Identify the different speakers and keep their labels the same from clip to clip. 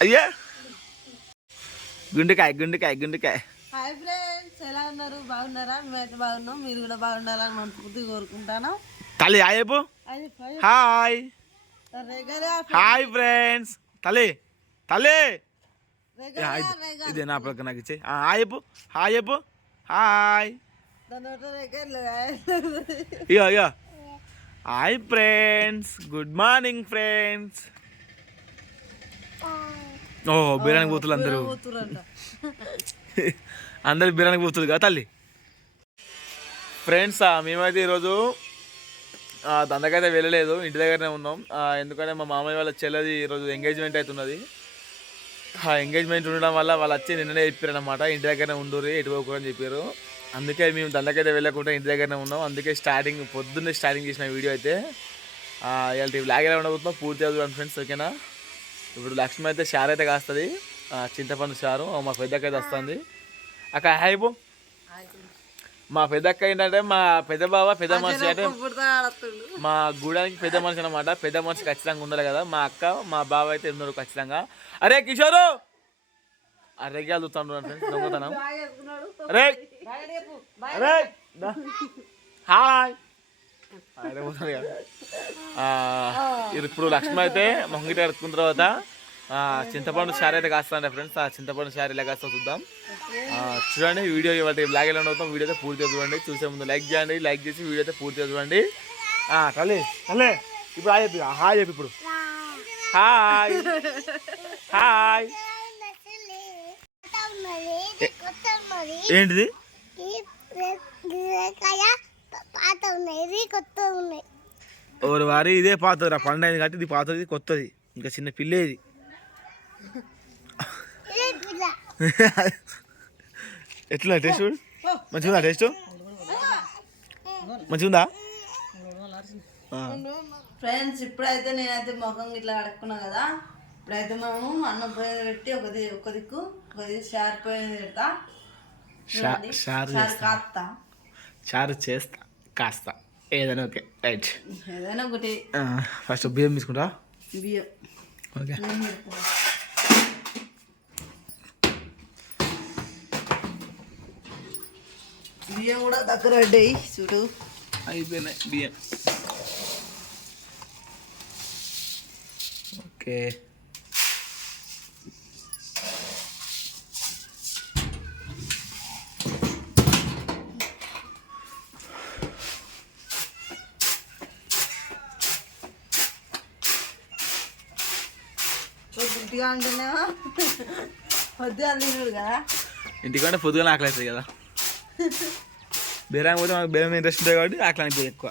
Speaker 1: అయ్యా. గుండెకాయ గుండెకాయ గుండెకాయ.
Speaker 2: హాయ్ ఫ్రెండ్స్ ఎలా ఉన్నారు? బాగున్నారా? మేమైతే బాగున్నాం మీరు కూడా బాగుండాలని మనస్ఫూర్తిగా కోరుకుంటాను.
Speaker 1: తల్లి ఆయపు
Speaker 2: అది
Speaker 1: హాయ్ హాయ్. ఫ్రెండ్స్. తల్లి తల్లి. ఇది- ఇదే నా పక్క నాకు ఇచ్చే హాయ్ చెప్పు. హాయ్
Speaker 2: దాని
Speaker 1: ఇగో ఇగో. Hi friends. Good morning friends. ఓ బిర్యానీ పోతులు అందరూ. అందరు బిర్యానీ పోతులు కదా తల్లి ఫ్రెండ్స్ మేమైతే ఈరోజు ఆ, దందకైతే వెళ్ళలేదు ఇంటి దగ్గరనే ఉన్నాం. ఎందుకంటే మా మామయ్య వాళ్ళ చెల్లది ఈరోజు ఎంగేజ్మెంట్ అవుతున్నది. ఆ ఎంగేజ్మెంట్ ఉండడం వల్ల వాళ్ళు వచ్చి నిన్ననే చెప్పారు అనమాట ఇంటి దగ్గరనే ఉండుర్రి ఎటు పోకూడని చెప్పారు అందుకే మేము దందకైతే వెళ్ళకుండా ఇంటి దగ్గరనే ఉన్నాం. అందుకే స్టార్టింగ్ పొద్దున్నే స్టార్టింగ్ చేసిన వీడియో అయితే. ఇవాళ బ్లాగ్ ఎలా ఉండబోతుందో పూర్తిగా చూడండి ఫ్రెండ్స్ ఓకేనా ఇప్పుడు లక్ష్మి అయితే షార్ అయితే కాస్తుంది. చింతపండు షారు మా పెద్దక్క అయితే వస్తుంది. అక్క హాయ్ పో. మా పెద్దక్క ఏంటంటే మా పెద్ద బావ పెద్ద మనిషి అంటే మా గూడానికి పెద్ద మనిషి అనమాట పెద్ద మనిషి ఖచ్చితంగా ఉండాలి కదా. మా అక్క మా బావ అయితే ఉన్నారు ఖచ్చితంగా. అరే కిషోరు! అరే చూస్తాను ఫ్రెండ్స్ దొంగతనం. దా. హాయ్! పోతాడు కదా. ఇప్పుడు లక్ష్మి అయితే మొంగిట కడుక్కున్న తర్వాత చింతపండు షార్ అయితే కాస్తాండే ఫ్రెండ్స్ ఆ చింతపండు షార్ ఎలా కాస్తా చూద్దాం. చూడండి వీడియో ఇవాళ బ్లాగ్ ఎలా అవుతాం వీడియో అయితే పూర్తిగా చూడండి. చూసే ముందు లైక్ చేయండి లైక్ చేసి వీడియో అయితే పూర్తిగా చూడండి. తల్లి తల్లి ఇప్పుడు హాయ్ చెప్పి హాయ్ చెప్పి ఇప్పుడు. హాయ్. హాయ్. ఏంటిది?
Speaker 3: పాత ఉన్నాయి కొత్త ఉన్నాయి
Speaker 1: వారి ఇదే పాతది రా పండు అయింది కాబట్టి ఇది పాతది ఇది కొత్తది. ఇంకా చిన్న పిల్లే ఇది. ఎట్లా టేస్ట్ చూడు? మంచిగా ఉందా టేస్ట్? మంచిగా ఉందా ఆ.
Speaker 2: ఫ్రెండ్స్ ఇప్పుడైతే నేనైతే ముఖం ఇట్లా కడుక్కున్నా కదా. ఇప్పుడైతే మనము అన్నం పోయిన పెట్టి ఒక ఒక దిక్కు ఒక దిక్కు షార్ పోయిన పెడతా.
Speaker 1: షార్ చేస్తా.
Speaker 2: కాస్తా.
Speaker 1: ఏదైనా ఓకే రైట్
Speaker 2: ఏదైనా ఒకటి.
Speaker 1: ఫస్ట్ బియ్యం తీసుకుంటా?
Speaker 2: బియ్యం.
Speaker 1: ఓకే.
Speaker 2: బియ్యం కూడా దగ్గర పడ్డాయి. చూడు.
Speaker 1: అయిపోయినాయి బియ్యం. ఓకే.
Speaker 2: గుడ్డిగా ఉంటున్నావా పొద్దుగా తినడు కదా.
Speaker 1: ఇంటికంటే పొద్దుగా ఆకలి అవుతుంది కదా. బేరానికి పోతే మనకు బేరం ఇంట్రెస్ట్ ఉంటుంది కాబట్టి ఆకలి అనిపిస్తుంది ఎక్కువ.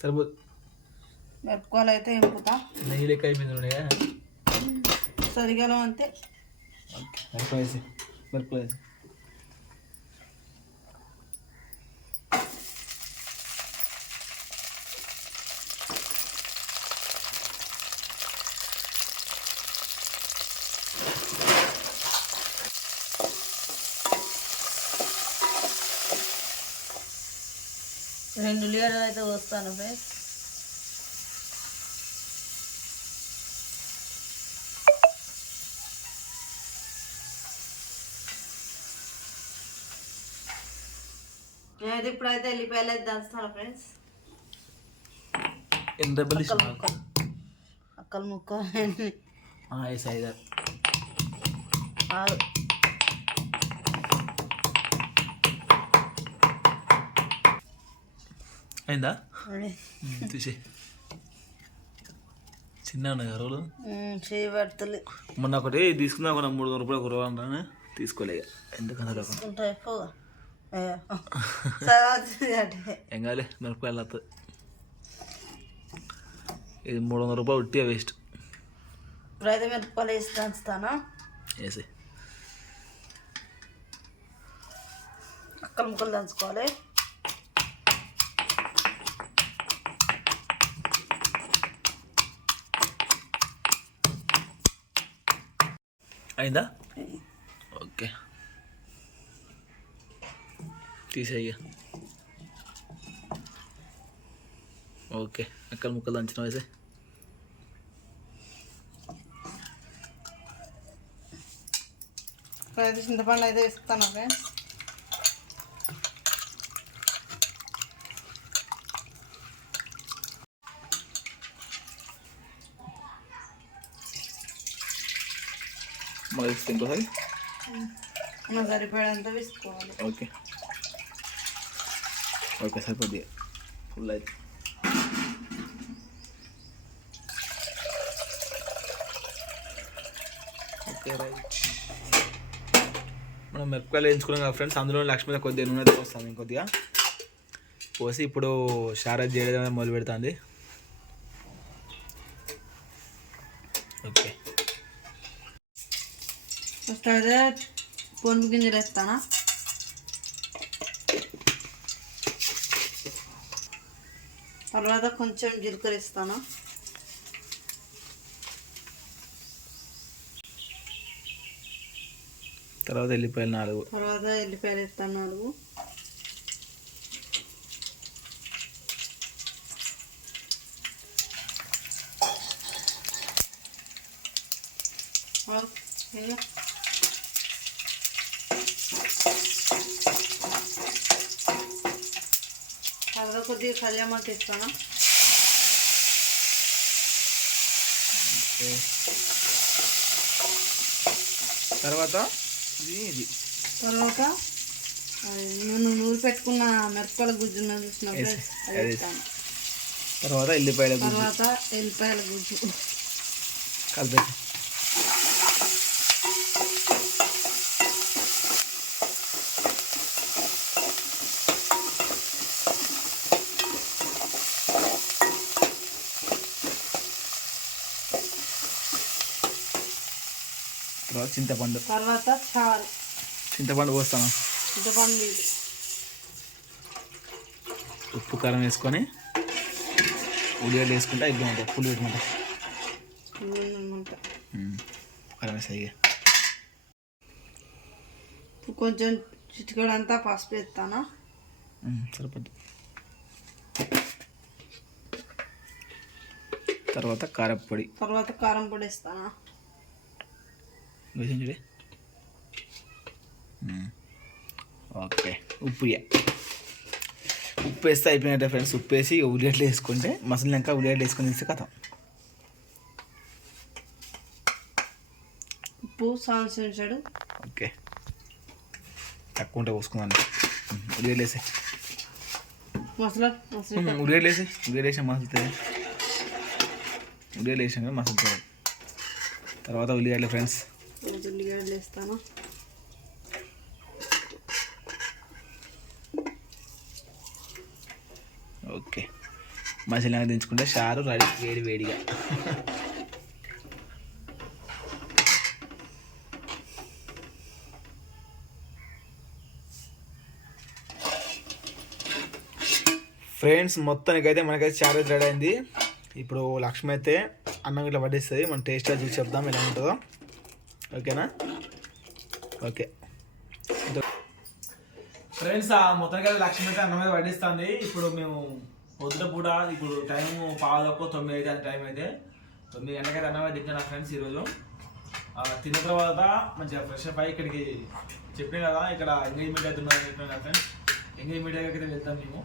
Speaker 1: సరిపోదు
Speaker 2: మిరపకాయలు అయితే ఎంపుతా.
Speaker 1: నెయ్యి లెక్క అయిపోయింది ఉన్నాయా
Speaker 2: సరిగలం అంతే
Speaker 1: ఓకే మిరపకాయ మిరపకాయ
Speaker 2: రెండు ఉల్లిగడ్డలు అయితే వస్తాను ఫ్రెండ్స్. నేనైతే ఇప్పుడైతే అయితే దంచుతాను ఫ్రెండ్స్.
Speaker 1: ఎంత
Speaker 2: అక్కలు
Speaker 1: వేసి ఐదు
Speaker 2: ఆరు.
Speaker 1: అయిందా చూసి చిన్న ఉన్నాయి కదా రోజులు
Speaker 2: చేయి పెడతలే
Speaker 1: మొన్న ఒకటి తీసుకుందాం ఒక మూడు వందల రూపాయలు కురవాలని తీసుకోలే ఎందుకంత రకం
Speaker 2: ఉంటాయి పోగా సరే అంటే
Speaker 1: ఏం కాలే మిరపకాయలు వస్తుంది ఇది మూడు వందల రూపాయలు ఉట్టిగా వేస్ట్
Speaker 2: ఇప్పుడైతే మిరపకాయలు వేసి దంచుతాను
Speaker 1: వేసి
Speaker 2: అక్కలు ముక్కలు దంచుకోవాలి
Speaker 1: అయిందా? ఓకే. తీసేయ్య. ఓకే. అక్కలు ముక్కలు దంచిన వేసే
Speaker 2: చింతపండు అయితే వేస్తాను ఫ్రెండ్స్
Speaker 1: మళ్ళీ ఇంకోసారి
Speaker 2: సరిపడేంత వేసుకోవాలి
Speaker 1: ఓకే. ఓకే సరిపోద్ది. ఫుల్ అయితే. Okay right. మనం మిరపకాయలు వేయించుకున్నాం కదా ఫ్రెండ్స్ అందులో లక్ష్మీ కొద్దిగా నూనె పోస్తాం ఇంకొద్దిగా పోసి ఇప్పుడు షారత్ చేయడం మొదలు పెడుతుంది
Speaker 2: అయితే పొన్పు గింజలు వేస్తానా? తర్వాత కొంచెం జీలకర్ర ఇస్తాను
Speaker 1: తర్వాత వెళ్ళిపోయాలి నాలుగు.
Speaker 2: తర్వాత ఎల్లిపాయలు వేస్తాను నాలుగు. ఓకే. తర్వాత కొద్దిగా కళ్యామాకి ఇస్తాను
Speaker 1: తర్వాత? ఇది. ఇది
Speaker 2: తర్వాత నేను నూరు పెట్టుకున్న మిరపకాయల గుజ్జు చూసినప్పుడు
Speaker 1: తర్వాత ఎల్లిపాయల గుజ్జు.
Speaker 2: తర్వాత ఎల్లిపాయల గుజ్జు.
Speaker 1: కలిపి చింతపండు.
Speaker 2: తర్వాత చారు.
Speaker 1: చింతపండు పోస్తాను?
Speaker 2: చింతపండు
Speaker 1: ఉప్పు కారం వేసుకొని ఉల్లిగడ్డ వేసుకుంటే అయిపోయి పుల్లి పెట్టుకుంటా. కారం వేసాయి.
Speaker 2: కొంచెం చిటికడంతా పసుపు వేస్తాను?
Speaker 1: సరిపోద్ది. తర్వాత కారప్పొడి
Speaker 2: తర్వాత కారం పొడి వేస్తాను?
Speaker 1: వేసాం చూడే ఉమ్. ఓకే ఉప్పు. ఉప్పు వేస్తే అయిపోయినట్టే ఫ్రెండ్స్ ఉప్పు వేసి ఉల్లిగడ్డలు వేసుకుంటే మసలినాక ఉల్లిగడ్డలు వేసుకొని తీస్తే కథం.
Speaker 2: ఉప్పు సాంసించాడు
Speaker 1: ఓకే. తక్కువ ఉంటే పోసుకుందాం ఉమ్, ఉల్లిగడ్డలు వేసే.
Speaker 2: మసాలా? మసాలా
Speaker 1: ఉల్లిగడ్డలు వేసి. ఉల్లిగడ్డ వేసాం మసలుతుంది ఉల్లిగడ్డలు వేసాం కదా మసలుతుంది తర్వాత ఉల్లిగడ్డలు ఫ్రెండ్స్
Speaker 2: వేస్తాను
Speaker 1: ఓకే. మంచిగా దించుకుంటే షారు రెడీ వేడి వేడిగా. ఫ్రెండ్స్ మొత్తానికి అయితే మనకైతే చారు అయితే రెడీ అయింది. ఇప్పుడు లక్ష్మి అయితే అన్నం ఇట్లా వడ్డిస్తుంది. మనం టేస్ట్గా చూసి చెప్దాం ఎలా ఉంటుందో. ఓకేనా ఓకే. ఫ్రెండ్స్ ఆ మొత్తానికి అయితే లక్ష్మి అయితే అన్నం మీద వడ్డిస్తుంది. ఇప్పుడు మేము పొద్దున పూట ఇప్పుడు టైం పావులకు తొమ్మిది అయితే టైం అయితే. తొమ్మిది గంటలకైతే అన్నం అయితే తింటాను ఫ్రెండ్స్ ఈరోజు. తిన్న తర్వాత మంచిగా ఫ్రెష్ అప్ అయ్యి ఇక్కడికి చెప్పిన కదా ఇక్కడ ఎంగేజ్మెంట్ అయితే ఉన్నదని చెప్పిన కదా ఫ్రెండ్స్. ఎంగేజ్మెంట్ అయితే వెళ్తాం మేము.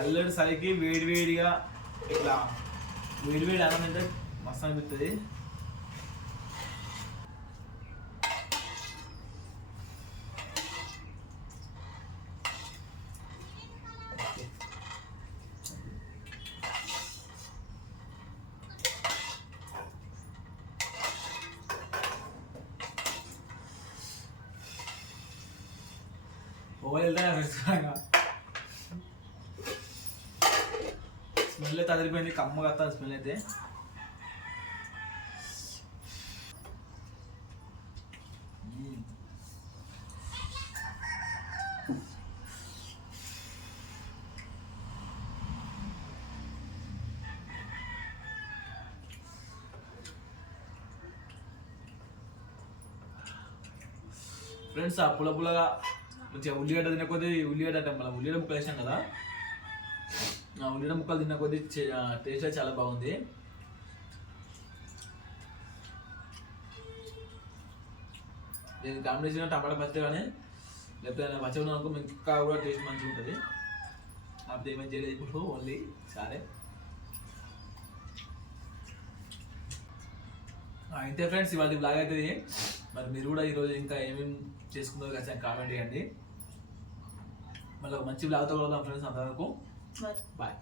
Speaker 1: చల్లటి సరికి వేడి వేడిగా ఇట్లా వేడి వేడి అన్నం అయితే మస్తు అనిపిస్తుంది ఓవర్ వెళ్తానే ఖచ్చితంగా స్మెల్ అయితే అదిరిపోయింది కమ్మగా వస్తుంది స్మెల్ అయితే. ఫ్రెండ్స్ ఆ పుల పులగా మంచిగా ఉల్లిగడ్డ తినకపోతే ఉల్లిగడ్డ అంటే మళ్ళీ ఉల్లిగడ్డ ముక్కలు వేసాం కదా. ఉండిన ముక్కలు తిన్న కొద్దీ టేస్ట్ చాలా బాగుంది. దీని కాంబినేషన్ టమాటా పచ్చడి కానీ లేకపోతే పచ్చడి అనుకో ఇంకా కూడా టేస్ట్ మంచిగా ఉంటుంది. అప్పుడు ఏమైనా చేయలేదు ఇప్పుడు ఓన్లీ సరే. అయితే ఫ్రెండ్స్ ఇవాళ బ్లాగ్ అవుతుంది మరి మీరు కూడా ఈరోజు ఇంకా ఏమేమి చేసుకున్నారో ఖచ్చితంగా కామెంట్ చేయండి. మళ్ళీ ఒక మంచి బ్లాగ్తో కలుద్దాం ఫ్రెండ్స్ అంతవరకు. Bye. Bye.